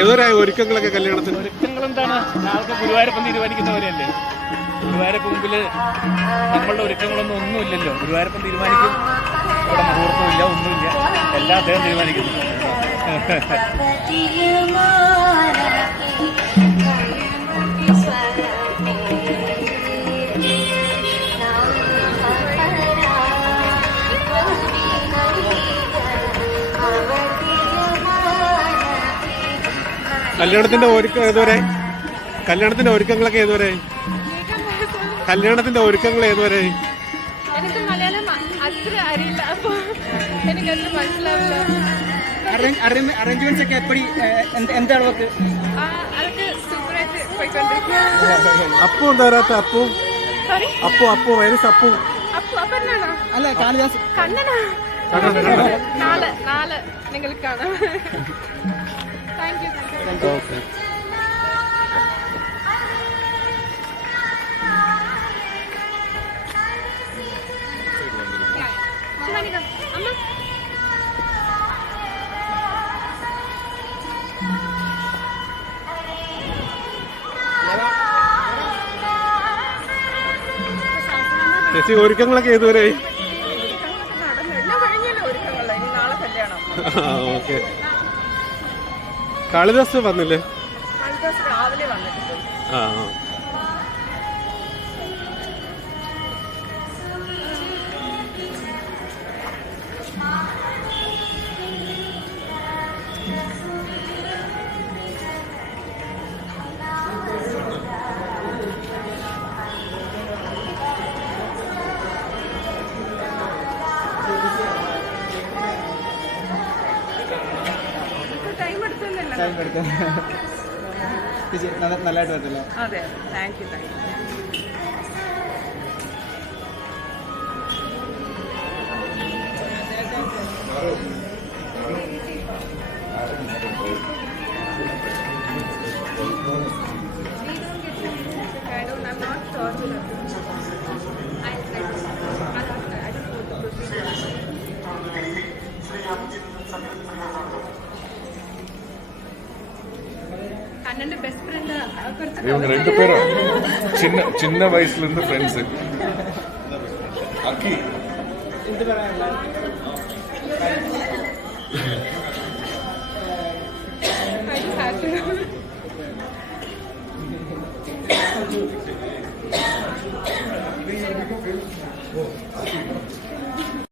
ഏതൊരായ ഒരുക്കങ്ങളൊക്കെ കല്യാണത്തിന്? ഒരുക്കങ്ങൾ എന്താണ്, നാളെ ഗുരുവായൂരപ്പം തീരുമാനിക്കുന്നവരല്ലേ. ഗുരുവായൂരപ്പം മുമ്പിൽ നമ്മളുടെ ഒരുക്കങ്ങളൊന്നും ഒന്നുമില്ലല്ലോ. ഗുരുവായൂരപ്പം തീരുമാനിക്കും, ഇവിടെ മുഹൂർത്തമില്ല, ഒന്നുമില്ല, എല്ലാം അദ്ദേഹം തീരുമാനിക്കുന്നു. കല്യാണത്തിന്റെ ഒരുക്കം ഏതുവരെ? കല്യാണത്തിന്റെ ഒരുക്കങ്ങളൊക്കെ ഏതുവരെ? കല്യാണത്തിന്റെ ഒരുക്കങ്ങൾ ഏതുവരെ? എനിക്ക് മലയാളം അത്ര അറിയില്ല, അപ്പൊ എനിക്കത്ര മനസ്സിലാവില്ല. അറേഞ്ച്മെന്റ്സ് ഒക്കെ എപ്പടി എന്താ അളവൊക്കെ? അതൊക്കെ സൂപ്പറായിട്ട് പോയിക്കൊണ്ടിരിക്കും. അപ്പു എന്താ പറയാത്ത? അപ്പു അപ്പു വൈറസ് അപ്പു അപ്പന്നാണോ? അല്ല, കാളിദാസ് കണ്ണനാ. നാളെ നിങ്ങൾ കാണാം. Thank you. ഓക്കെ. ചേച്ചി ഒരുക്കങ്ങളൊക്കെ ഏതുവരെ? ഓക്കെ. കാളിദാസ് വന്നില്ലേ? രാവിലെ വന്നിട്ടുണ്ട്. ആ. നല്ലതായിട്ട് പറ്റില്ല. അതെ, thank you. Kannan best friend இவங்க 2 பேரும் சின்ன வயசுல இருந்து ஃப்ரெண்ட்ஸ். அக்கி എന്ത് പറയാനുള്ള